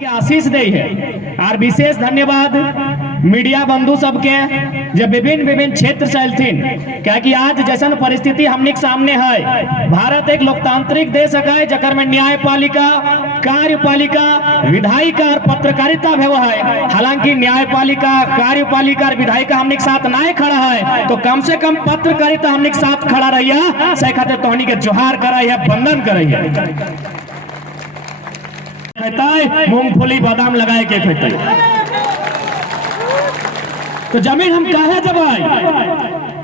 आशीष दे है और विशेष धन्यवाद मीडिया बंधु सबके जो विभिन्न क्षेत्र से अलथिन क्या कि आज जैसन परिस्थिति हमने के सामने है। भारत एक लोकतांत्रिक देश है जकर में न्यायपालिका, कार्यपालिका, विधायिका और पत्रकारिता भी है। हालांकि न्यायपालिका, कार्यपालिका और विधायिका हमने के साथ ना खड़ा है तो कम से कम पत्रकारिता हमने के साथ खड़ा रहिए। से खातिर तोहनी के जोहार करे है, वंदन करे है। मूंगफली बादाम लगाए के खेते तो जमीन हम कहे जब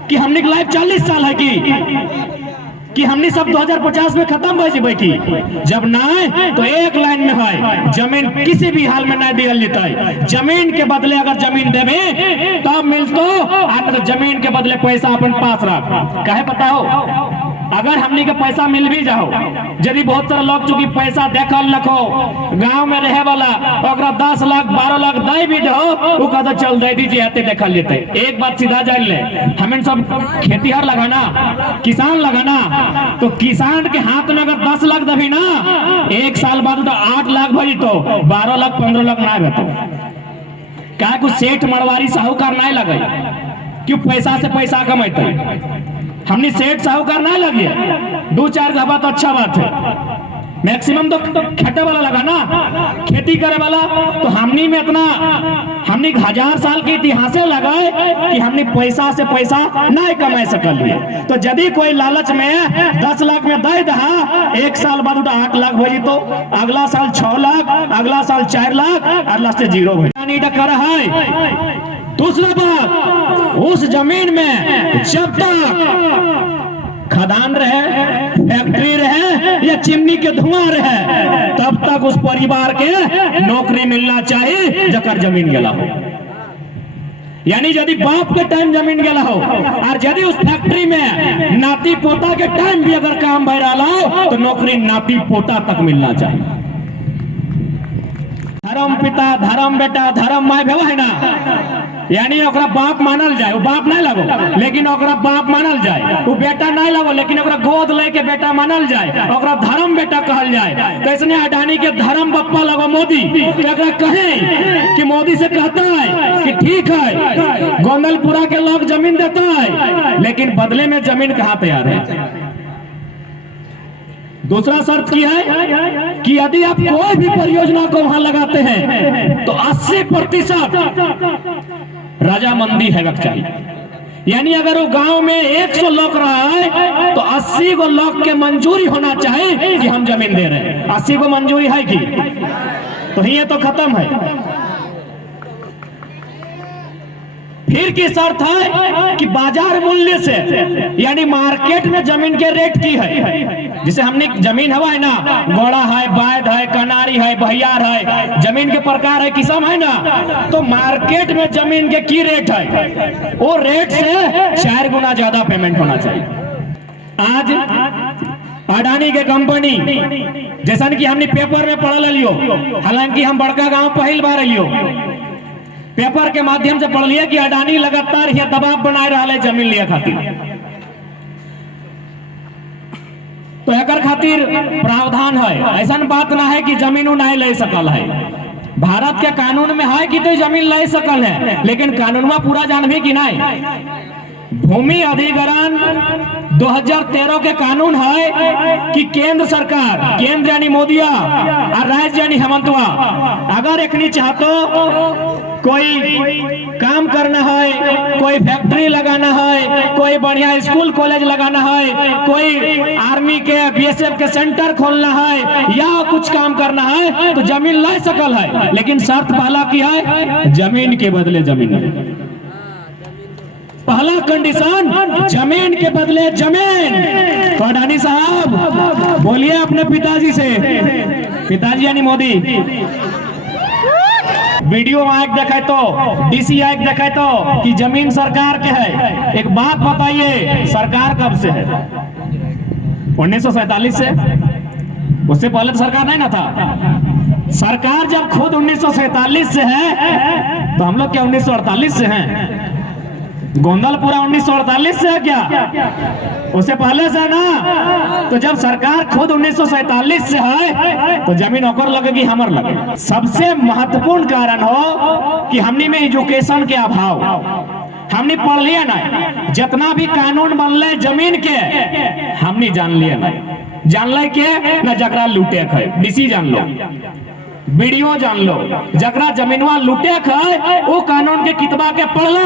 कि हमने लाइफ 40 साल है कि हमने सब 2050 में खत्म हो जाए की जब ना तो एक लाइन में है जमीन किसी भी हाल में नहीं दियल लेता है। जमीन के बदले अगर जमीन देवे तब मिलतो और जमीन के बदले पैसा अपन पास रख कहे पता हो। अगर हमनी के पैसा मिल भी जाओ यदि बहुत सारा लोग चूंकि पैसा देखल लखो गांव में रहे वाला 10 लाख 12 लाख दे भी दो वो कहता चल दे दीजिए आते देखल लेते। एक बात सीधा जान ले, हमें सब खेतीहर लगाना, किसान लगाना तो किसान के हाथ में अगर 10 लाख दबी ना एक साल बाद तो 8 लाख भरी तो 12 लाख 15 लाख ना बेटो क्या कुछ सेठ मरवारी साहूकार नहीं लगे क्यों पैसा से पैसा कमाते। हमने सेठ साहूकार ना लगे 2-4 घबा तो अच्छा बात है। मैक्सिमम तो खेते वाला लगा ना, खेती करे वाला तो हमनी में इतना हमने 1000 साल के इतिहास लगाए कि हमने पैसा से पैसा नहीं कमा सकल। तो यदि कोई लालच में 10 लाख में दे दहा एक साल बाद 8 लाख भजी तो अगला साल 6 लाख, अगला साल 4 लाख और लास्ट 0 भजी कर है। दूसरा बात, उस जमीन में जब तक खदान रहे, फैक्ट्री रहे या चिमनी के धुआं रहे तब तक उस परिवार के नौकरी मिलना चाहिए जकर जमीन गेला हो। यानी यदि बाप के टाइम जमीन गेला हो और यदि उस फैक्ट्री में नाती पोता के टाइम भी अगर काम भर रहा हो तो नौकरी नाती पोता तक मिलना चाहिए। धर्म पिता, धर्म बेटा, धर्म माय भेवा है ना, यानी ओकरा बाप मानल जाए, वो बाप नहीं लगो लेकिन ओकरा बाप मानल जाए, वो बेटा नहीं लगो लेकिन ओकरा गोद लेके बेटा मानल जाए, ओकरा धर्म बेटा कहल जाए। तो इसने अडानी के धर्म बप्पा लगो मोदी कहे कि मोदी से कहता है कि ठीक है गोंदलपुरा के लोग जमीन देता है लेकिन बदले में जमीन कहाँ तैयार है। दूसरा शर्त की है कि यदि आप कोई भी परियोजना को वहां लगाते हैं तो 80% रजामंदी है चाहिए। यानी अगर वो गांव में 100 लोग रहा है तो 80 को लोग के मंजूरी होना चाहिए कि हम जमीन दे रहे हैं। 80 को मंजूरी है कि तो ये तो खत्म है। फिर की शर्त है कि बाजार मूल्य से यानी मार्केट में जमीन के रेट की है। जिसे हमने जमीन हवा है ना, गोड़ा है, बैध है, कनारी है, बहियार है, जमीन के प्रकार है, किस्म है ना, तो मार्केट में जमीन के की रेट है वो रेट से 4 गुना ज्यादा पेमेंट होना चाहिए। आज अडानी के कंपनी जैसा कि हमने पेपर में पढ़ लियो, हालांकि हम बड़का गांव पहली बार लियो, पेपर के माध्यम से पढ़ लिया कि अडानी लगातार यह दबाव बनाए रहा है जमीन लिया खातिर। तो एकर खातिर प्रावधान है, ऐसा बात ना है कि जमीन नहीं ले सकल है। भारत के कानून में है कि तो जमीन ले सकल है लेकिन कानून में पूरा जानबे कि नहीं। भूमि अधिग्रहण 2013 के कानून है कि केंद्र सरकार, केंद्र यानी मोदिया और राज्य यानी हेमंतवा अगर एकनी चाहतो कोई काम करना है, कोई फैक्ट्री लगाना है, कोई बढ़िया स्कूल कॉलेज लगाना है, कोई आर्मी के बीएसएफ के सेंटर खोलना है या कुछ काम करना है तो जमीन ले सकल है। लेकिन शर्त पहला की है जमीन के बदले जमीन। पहला कंडीशन जमीन के बदले जमीन। तो अडानी साहब बोलिए अपने पिताजी से, पिताजी यानी मोदी, वीडियो आएक देखे तो, डीसी आएक देखे तो कि जमीन सरकार के है। एक बात बताइए, सरकार कब से है? 1947 से? उससे पहले तो सरकार नहीं ना था। सरकार जब खुद 1947 से है तो हम लोग क्या 1948 से हैं? गोंदलपुरा 1948 से है क्या? उससे पहले से ना? तो जब सरकार खुद 1947 से है तो जमीन ओकर लगेगी, हमर लगे। सबसे महत्वपूर्ण कारण हो कि हमनी में एजुकेशन के अभाव, हमने पढ़ लिया ना। जितना भी कानून बनले जमीन के हमने जान लिया ना, जानले के ना जकरा लूटे है डीसी जान लो, वीडियो जान लो, जकरा जमीनवा लूटे है वो कानून के कितबा के पढ़ल,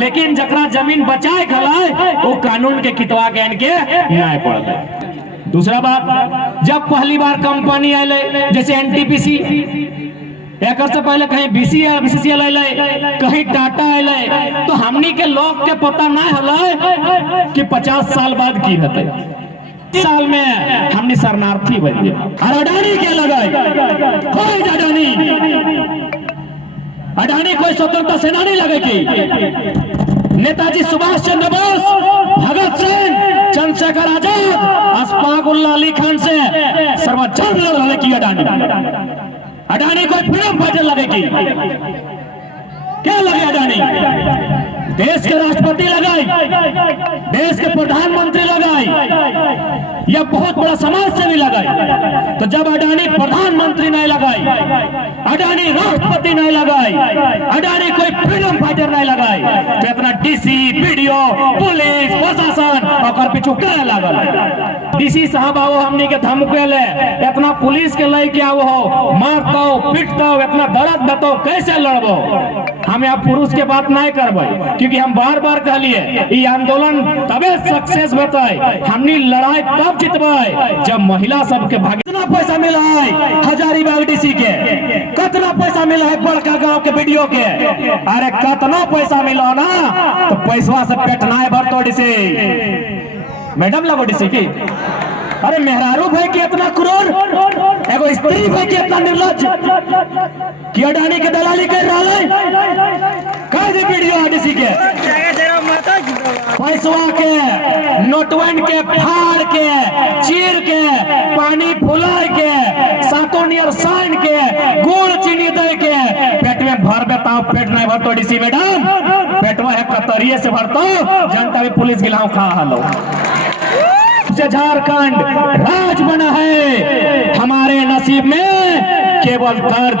लेकिन जकरा जमीन बचाए खलाए वो कानून के कितबा के इनके नहीं पढ़ल। दूसरा बात, जब पहली बार कंपनी आए जैसे एनटीपीसी, एक से पहले कहीं बीसीसीएल आए, कहीं टाटा आए, तो हमनी के लोग के पता नहीं हल कि 50 साल बाद की रहते। साल में हमने शरणार्थी बन गए। और अडानी क्या लगाए? कोई अडानी कोई स्वतंत्रता सेनानी लगे की? नेताजी सुभाष चंद्र बोस, भगत सिंह, चंद्रशेखर आजाद, अशफाक उल्लाह अली खान से सर्वोच्च लड़े की अडानी कोई फ्रीडम फाइटर लगे की? क्या लगे अडानी? देश के राष्ट्रपति लगाई, देश के प्रधानमंत्री लगाई, या बहुत बड़ा समाज सेवी लगाई। तो जब अडानी प्रधानमंत्री नहीं लगाई, अडानी राष्ट्रपति नहीं लगाई, अडानी कोई फ्रीडम फाइटर नहीं लगाई, तो अपना डीसी, वीडियो, पुलिस, प्रशासन और पीछू क्या लागल? डीसी साहब आओ हमनी के धमकेले, इतना पुलिस के लई के आओ, मारतो पीटतो, इतना दर्द देतो, कैसे लड़बो? हम यहाँ पुरुष के बात नहीं करबे, क्योंकि हम बार बार कहलिए ये आंदोलन तबे सक्सेस बताए, हमनी लड़ाई तब जितबे जब महिला सबके भाग। कितना पैसा मिला है हजारीबाग डीसी के? कितना पैसा मिला है बड़का गांव के वीडियो के? अरे कितना पैसा मिला ना, तो पैसा से पेट नहीं भरतो डीसी। मैडम लगो डीसी की? अरे मेहरारू भाई की इतना क्रूर, एगो स्त्री भाई की इतना निर्लज कि अडानी के दलाली कर रहा है। कहे वीडियो डीसी के पैसवा के, नोटवन के फाड़ के, चीर के, पानी फुला के, सातों नियर साइन के, गुड़ चीनी दे के पेट में भर बेताओ, पेट नहीं भरतो डीसी मैडम, पेटवा है कतरिये से भरतो, जनता भी पुलिस गिलाओ खा हालो। झारखंड राज बना है, हमारे नसीब में केवल दर्द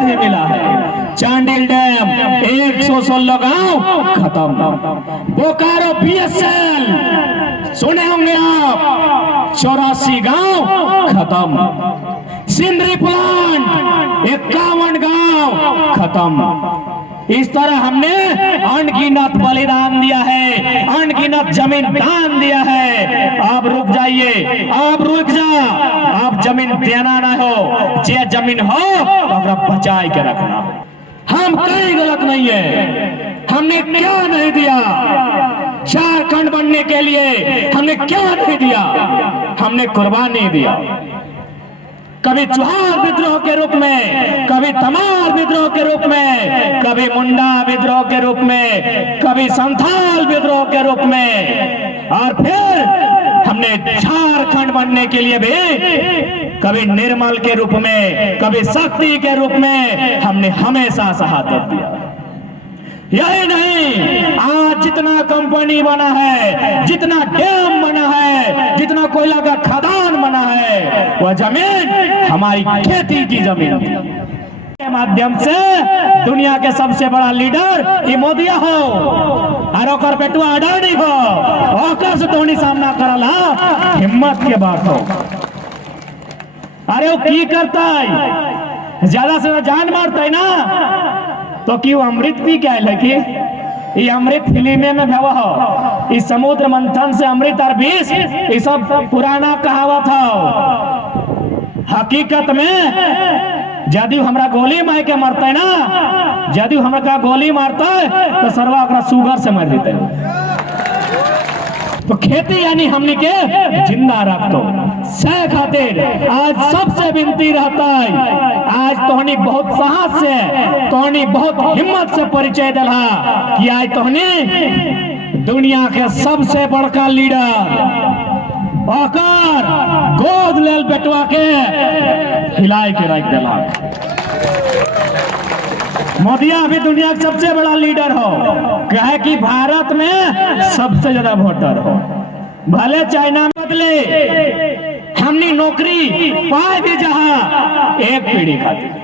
ही मिला है। चांडिल डैम 116 गांव खत्म, बोकारो बीएसएल सुने होंगे आप 84 गांव खत्म, सिंदरी प्लांट 51 गांव खत्म। इस तरह हमने अनगिनत बलिदान दिया है, अनगिनत जमीन दान दिया है। आप रुक जाइए, आप रुक जा, आप जमीन देना ना हो, जे जमीन हो तो बचाए के रखना। हम कहीं गलत नहीं है, हमने क्या नहीं दिया झारखंड बनने के लिए, हमने क्या नहीं दिया? हमने कुर्बानी दिया, कभी चौहान विद्रोह के रूप में, कभी तमार विद्रोह के रूप में, कभी मुंडा विद्रोह के रूप में, कभी संथाल विद्रोह के रूप में, और फिर हमने झारखंड बनने के लिए भी कभी निर्मल के रूप में, कभी शक्ति के रूप में हमने हमेशा शहादत दिया। यही नहीं, आज जितना कंपनी बना है, जितना डैम बना है, जितना कोयला का खदान बना है, वह जमीन हमारी खेती की जमीन के माध्यम से दुनिया के सबसे बड़ा लीडर ये मोदी हो और बेटुआ अडानी हो, ओकर से तोनी सामना करला हिम्मत के बात हो। अरे वो की करता है? ज्यादा से ज्यादा जान मारता है ना, तो क्यों अमृत पी क्या है कि ये अमृत फिल्म में भवा हो, इस समुद्र मंथन से अमृत और विष, ये सब पुराना कहावत हो। हकीकत में यदि हमरा गोली मार के मरते ना, यदि हमरा गोली मारता है तो सर्वा सुगर से मर देते। तो खेती यानी हमने के जिंदा रखतो से खातिर आज सबसे विनती रहता है, आज तोहनी बहुत साहस से, तोहनी बहुत हिम्मत से परिचय दिला कि आज तोहनी दुनिया के सबसे बड़का लीडर ओकर गोद लेल बेटवा के हिलाए के रख दिला। मोदिया अभी दुनिया का सबसे बड़ा लीडर हो, कहे कि भारत में सबसे ज्यादा वोटर हो, भले चाइना में बदले, हमने नौकरी पाए भी जहां एक पीढ़ी खातिर।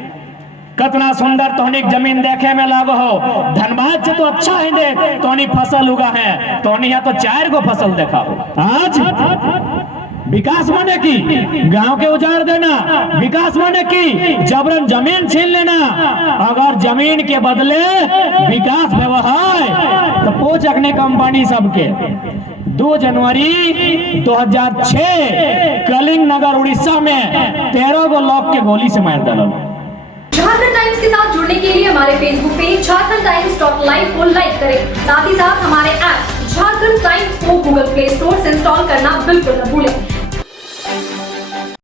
कितना सुंदर तोहनी जमीन देखे में लगो हो, धनबाद से तो अच्छा ही दे तोहनी फसल उगा है, तोहनी यहाँ तो 4 गो फसल देखा हो। आज विकास माने की गांव के उजाड़ देना, विकास माने की जबरन जमीन छीन लेना। अगर जमीन के बदले विकास व्यवहार तो पूछ अखने कंपनी सबके 2 जनवरी 2006 कलिंग नगर उड़ीसा में 13 गो लोग के गोली से मार डाला। झारखंड टाइम्स के साथ जुड़ने के लिए हमारे फेसबुक पेज झारखंड-टाइम्स.live को लाइक करें। साथ ही साथ हमारे ऐप झारखंड टाइम्स को गूगल प्ले स्टोर से इंस्टॉल करना बिल्कुल न भूलें।